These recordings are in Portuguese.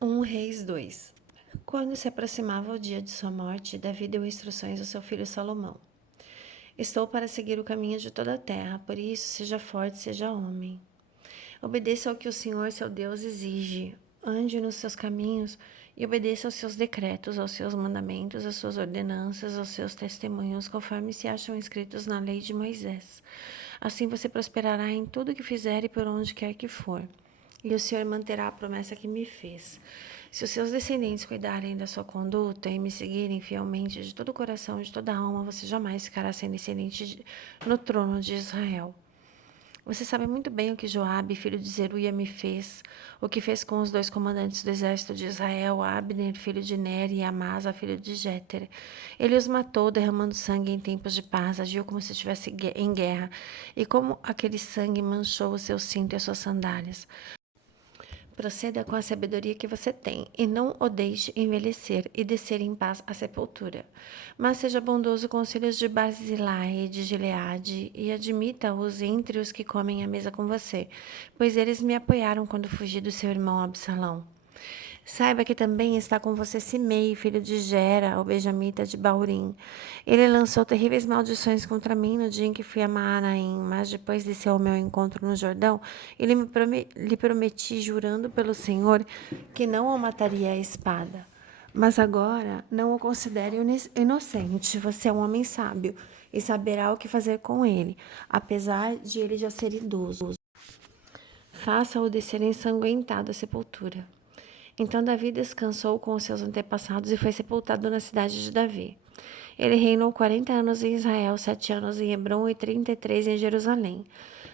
Reis 2. Quando se aproximava o dia de sua morte, Davi deu instruções ao seu filho Salomão. Estou para seguir o caminho de toda a terra, por isso seja forte, seja homem. Obedeça ao que o Senhor, seu Deus, exige. Ande nos seus caminhos e obedeça aos seus decretos, aos seus mandamentos, às suas ordenanças, aos seus testemunhos, conforme se acham escritos na lei de Moisés. Assim você prosperará em tudo que fizer e por onde quer que for. E o Senhor manterá a promessa que me fez. Se os seus descendentes cuidarem da sua conduta e me seguirem fielmente de todo o coração e de toda a alma, você jamais ficará sem descendente no trono de Israel. Você sabe muito bem o que Joabe, filho de Zeruia, me fez, o que fez com os dois comandantes do exército de Israel, Abner, filho de Ner, e Amasa, filho de Jéter. Ele os matou, derramando sangue em tempos de paz, agiu como se estivesse em guerra, e como aquele sangue manchou o seu cinto e as suas sandálias. Proceda com a sabedoria que você tem, e não o deixe envelhecer e descer em paz à sepultura. Mas seja bondoso com os filhos de Barzilai e de Gileade, e admita-os entre os que comem à mesa com você, pois eles me apoiaram quando fugi do seu irmão Absalão. Saiba que também está com você Simei, filho de Gera, o benjamita de Baurim. Ele lançou terríveis maldições contra mim no dia em que fui a Maanaim, mas depois de seu meu encontro no Jordão, lhe prometi, jurando pelo Senhor, que não o mataria à espada. Mas agora não o considere inocente. Você é um homem sábio e saberá o que fazer com ele, apesar de ele já ser idoso. Faça-o descer ensanguentado à sepultura. Então Davi descansou com os seus antepassados e foi sepultado na cidade de Davi. Ele reinou 40 anos em Israel, 7 anos em Hebrom e 33 em Jerusalém.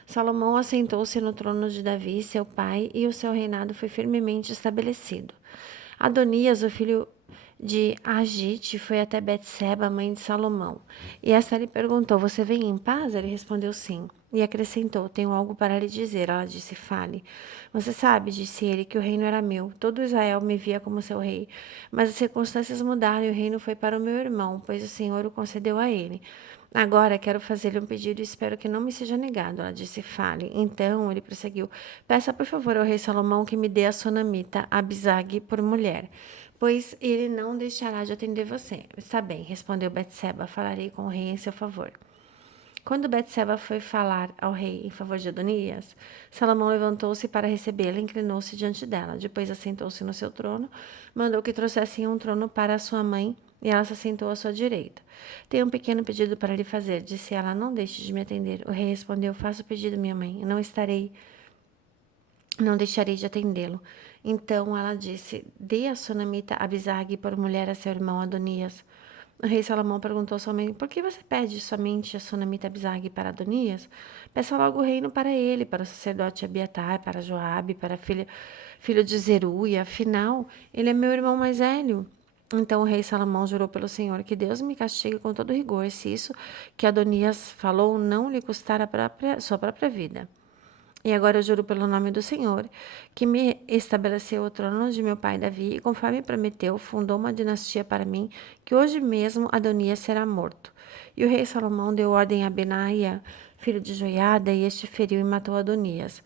Salomão assentou-se no trono de Davi, seu pai, e o seu reinado foi firmemente estabelecido. Adonias, o filho de Agite, foi até Betseba, mãe de Salomão. E esta lhe perguntou: Você vem em paz? Ele respondeu sim. E acrescentou: Tenho algo para lhe dizer. Ela disse: Fale. Você sabe, disse ele, que o reino era meu. Todo Israel me via como seu rei. Mas as circunstâncias mudaram e o reino foi para o meu irmão, pois o Senhor o concedeu a ele. Agora quero fazer-lhe um pedido e espero que não me seja negado. Ela disse: Fale. Então ele prosseguiu: Peça, por favor, ao rei Salomão que me dê a sunamita Abisag por mulher, pois ele não deixará de atender você. Está bem, respondeu Betseba. Falarei com o rei em seu favor. Quando Betseba foi falar ao rei em favor de Adonias, Salomão levantou-se para recebê-la e inclinou-se diante dela. Depois assentou-se no seu trono, mandou que trouxessem um trono para sua mãe e ela se assentou à sua direita. Tenho um pequeno pedido para lhe fazer, disse ela. Não deixe de me atender. O rei respondeu: Faça o pedido, minha mãe. Não deixarei de atendê-lo. Então ela disse: Dê a sunamita Abisag por mulher a seu irmão Adonias. O rei Salomão perguntou somente: Por que você pede somente a sunamita Abisag para Adonias? Peça logo o reino para ele, para o sacerdote Abiatar, para Joabe, para filho de Zeruia. Afinal, ele é meu irmão mais velho. Então o rei Salomão jurou pelo Senhor que Deus me castigue com todo rigor, se isso que Adonias falou não lhe custar sua própria vida. E agora eu juro pelo nome do Senhor, que me estabeleceu o trono de meu pai Davi, e conforme prometeu, fundou uma dinastia para mim, que hoje mesmo Adonias será morto. E o rei Salomão deu ordem a Benaia, filho de Joiada, e este feriu e matou Adonias.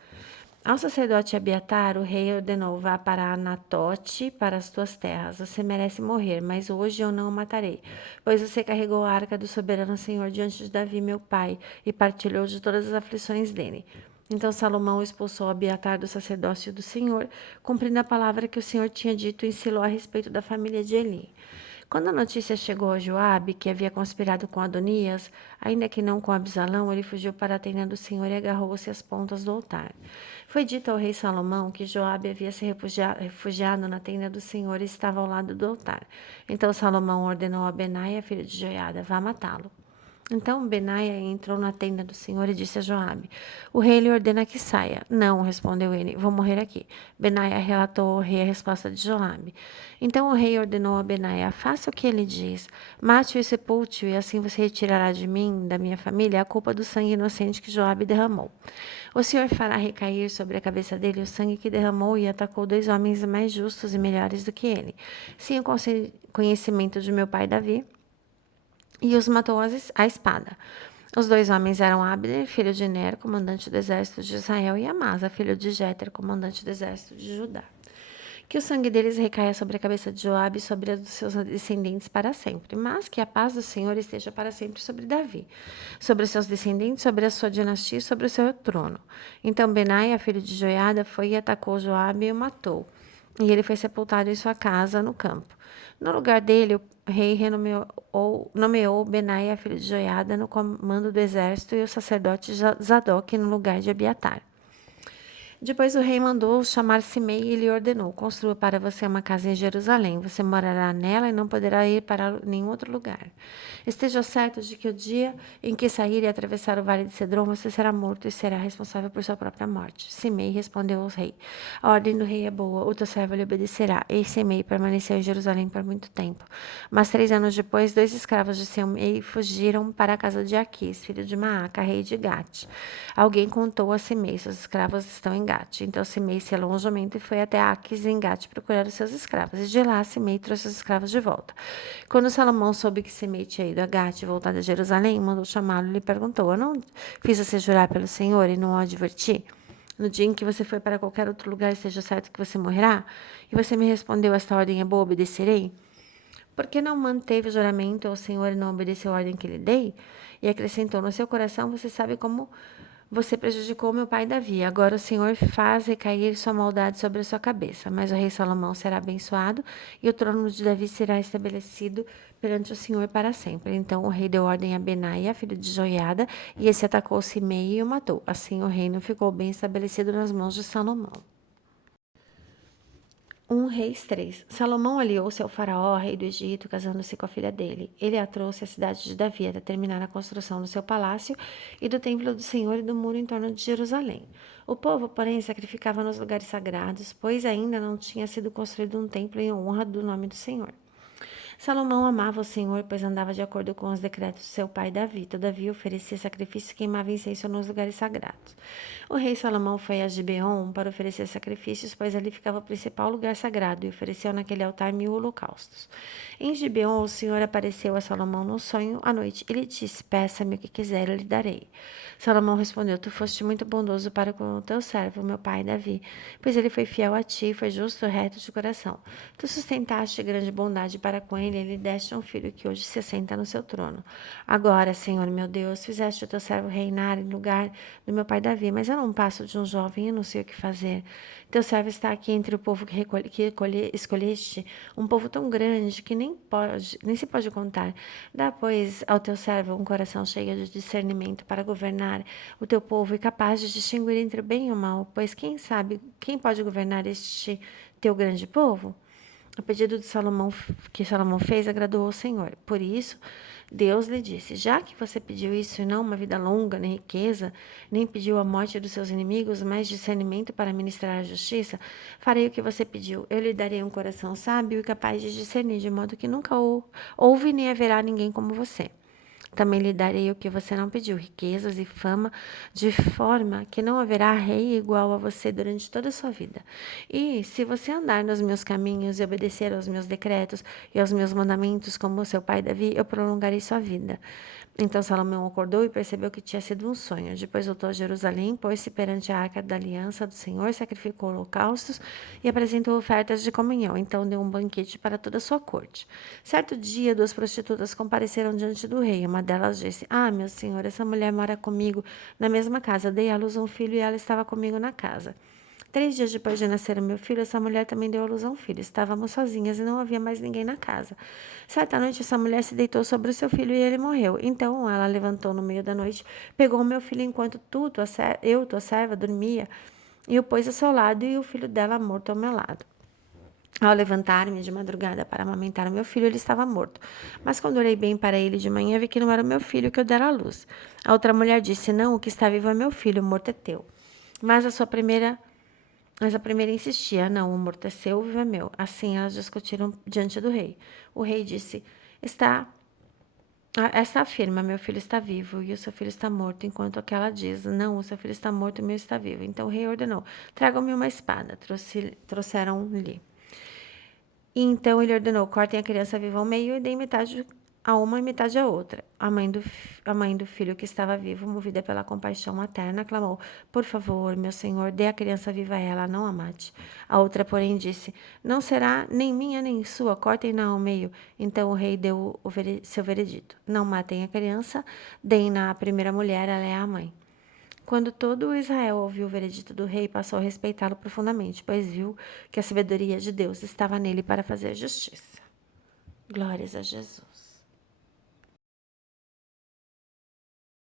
Ao sacerdote Abiatar, o rei ordenou: Vá para Anatote, para as tuas terras. Você merece morrer, mas hoje eu não o matarei, pois você carregou a arca do soberano Senhor diante de Davi, meu pai, e partilhou de todas as aflições dele. Então Salomão expulsou Abiatar do sacerdócio do Senhor, cumprindo a palavra que o Senhor tinha dito em Siló a respeito da família de Eli. Quando a notícia chegou a Joabe, que havia conspirado com Adonias, ainda que não com Absalão, ele fugiu para a tenda do Senhor e agarrou-se às pontas do altar. Foi dito ao rei Salomão que Joabe havia se refugiado na tenda do Senhor e estava ao lado do altar. Então Salomão ordenou a Benaia, filho de Joiada: Vá matá-lo. Então Benaia entrou na tenda do Senhor e disse a Joabe: O rei lhe ordena que saia. Não, respondeu ele, vou morrer aqui. Benaia relatou ao rei a resposta de Joabe. Então o rei ordenou a Benaia: Faça o que ele diz, mate-o e sepulte-o, e assim você retirará de mim, da minha família, a culpa do sangue inocente que Joabe derramou. O Senhor fará recair sobre a cabeça dele o sangue que derramou e atacou 2 homens mais justos e melhores do que ele, sem o conhecimento de meu pai Davi, e os matou à espada. Os 2 homens eram Abner, filho de Ner, comandante do exército de Israel, e Amasa, filho de Jéter, comandante do exército de Judá. que o sangue deles recaia sobre a cabeça de Joabe e sobre a dos seus descendentes para sempre, mas que a paz do Senhor esteja para sempre sobre Davi, sobre os seus descendentes, sobre a sua dinastia e sobre o seu trono. Então Benaia, filho de Joiada, foi e atacou Joabe e o matou, e ele foi sepultado em sua casa no campo. No lugar dele, o rei nomeou Benaia, filho de Joiada, no comando do exército, e o sacerdote Zadok no lugar de Abiatar. Depois o rei mandou chamar Simei e lhe ordenou: construa para você uma casa em Jerusalém. Você morará nela e não poderá ir para nenhum outro lugar. Esteja certo de que o dia em que sair e atravessar o vale de Cedron, você será morto e será responsável por sua própria morte. Simei respondeu ao rei: a ordem do rei é boa, o teu servo lhe obedecerá. E Simei permaneceu em Jerusalém por muito tempo. Mas 3 anos depois, 2 escravos de Simei fugiram para a casa de Aquis, filho de Maaca, rei de Gate. Alguém contou a Simei: seus escravos estão em Gate. Então Simei se alongou e foi até Aquis em Gate procurar os seus escravos. E de lá Simei trouxe os escravos de volta. Quando Salomão soube que Simei tinha ido a Gate e voltado a Jerusalém, mandou chamá-lo e lhe perguntou: eu não fiz você jurar pelo Senhor e não o adverti? No dia em que você for para qualquer outro lugar, esteja certo que você morrerá? E você me respondeu: esta ordem é boa, obedecerei? Por que não manteve o juramento ao Senhor e não obedeceu a ordem que lhe dei? E acrescentou: no seu coração você sabe como você prejudicou meu pai Davi. Agora o Senhor faz recair sua maldade sobre a sua cabeça. Mas o rei Salomão será abençoado e o trono de Davi será estabelecido perante o Senhor para sempre. Então o rei deu ordem a Benaia, filho de Joiada, e esse atacou Simei e o matou. Assim o reino ficou bem estabelecido nas mãos de Salomão. 1 Reis 3. Salomão aliou-se ao faraó, rei do Egito, casando-se com a filha dele. Ele a trouxe à cidade de Davi até terminar a construção do seu palácio e do templo do Senhor e do muro em torno de Jerusalém. O povo, porém, sacrificava nos lugares sagrados, pois ainda não tinha sido construído um templo em honra do nome do Senhor. Salomão amava o Senhor, pois andava de acordo com os decretos de seu pai Davi. Todavia, oferecia sacrifício e queimava incenso nos lugares sagrados. O rei Salomão foi a Gibeon para oferecer sacrifícios, pois ali ficava o principal lugar sagrado, e ofereceu naquele altar 1000 holocaustos. Em Gibeon, o Senhor apareceu a Salomão no sonho à noite e lhe disse: peça-me o que quiser, eu lhe darei. Salomão respondeu: tu foste muito bondoso para com o teu servo, meu pai Davi, pois ele foi fiel a ti, foi justo e reto de coração. Tu sustentaste grande bondade para com ele e lhe deste um filho que hoje se assenta no seu trono. Agora, Senhor meu Deus, fizeste o teu servo reinar em lugar do meu pai Davi, mas eu não passo de um jovem e não sei o que fazer. Teu servo está aqui entre o povo que escolheste, um povo tão grande que nem se pode contar. Dá, pois, ao teu servo um coração cheio de discernimento para governar o teu povo e capaz de distinguir entre o bem e o mal, pois quem pode governar este teu grande povo? O pedido de Salomão que Salomão fez agradou ao Senhor. Por isso, Deus lhe disse: já que você pediu isso e não uma vida longa, nem riqueza, nem pediu a morte dos seus inimigos, mas discernimento para ministrar a justiça, farei o que você pediu. Eu lhe darei um coração sábio e capaz de discernir, de modo que nunca houve nem haverá ninguém como você. Também lhe darei o que você não pediu, riquezas e fama, de forma que não haverá rei igual a você durante toda a sua vida. E, se você andar nos meus caminhos e obedecer aos meus decretos e aos meus mandamentos, como seu pai Davi, eu prolongarei sua vida. Então Salomão acordou e percebeu que tinha sido um sonho. Depois voltou a Jerusalém, pôs-se perante a arca da aliança do Senhor, sacrificou holocaustos e apresentou ofertas de comunhão. Então deu um banquete para toda a sua corte. Certo dia, 2 prostitutas compareceram diante do rei. Uma delas disse: ah, meu senhor, essa mulher mora comigo na mesma casa. Eu dei à luz um filho e ela estava comigo na casa. 3 dias depois de nascer o meu filho, essa mulher também deu à luz a um filho. Estávamos sozinhas e não havia mais ninguém na casa. Certa noite, essa mulher se deitou sobre o seu filho e ele morreu. Então ela levantou no meio da noite, pegou o meu filho enquanto eu, tua serva, dormia, e o pôs ao seu lado e o filho dela morto ao meu lado. Ao levantar-me de madrugada para amamentar o meu filho, ele estava morto. Mas quando olhei bem para ele de manhã, vi que não era o meu filho que eu dera à luz. A outra mulher disse: não, o que está vivo é meu filho, o morto é teu. Mas a primeira insistia: não, o morto é seu, o vivo é meu. Assim elas discutiram diante do rei. O rei disse: esta afirma: meu filho está vivo e o seu filho está morto, enquanto aquela diz: não, o seu filho está morto e o meu está vivo. Então o rei ordenou: tragam-me uma espada. Trouxeram-lhe. E então ele ordenou: cortem a criança viva ao meio e deem metade a uma e metade a outra. A mãe do filho que estava vivo, movida pela compaixão materna, clamou: Por favor, meu senhor, dê a criança viva a ela, não a mate. A outra, porém, disse: Não será nem minha nem sua, cortem-na ao meio. Então o rei deu seu veredito: Não matem a criança, deem-na à primeira mulher, ela é a mãe. Quando todo Israel ouviu o veredito do rei, passou a respeitá-lo profundamente, pois viu que a sabedoria de Deus estava nele para fazer justiça. Glórias a Jesus.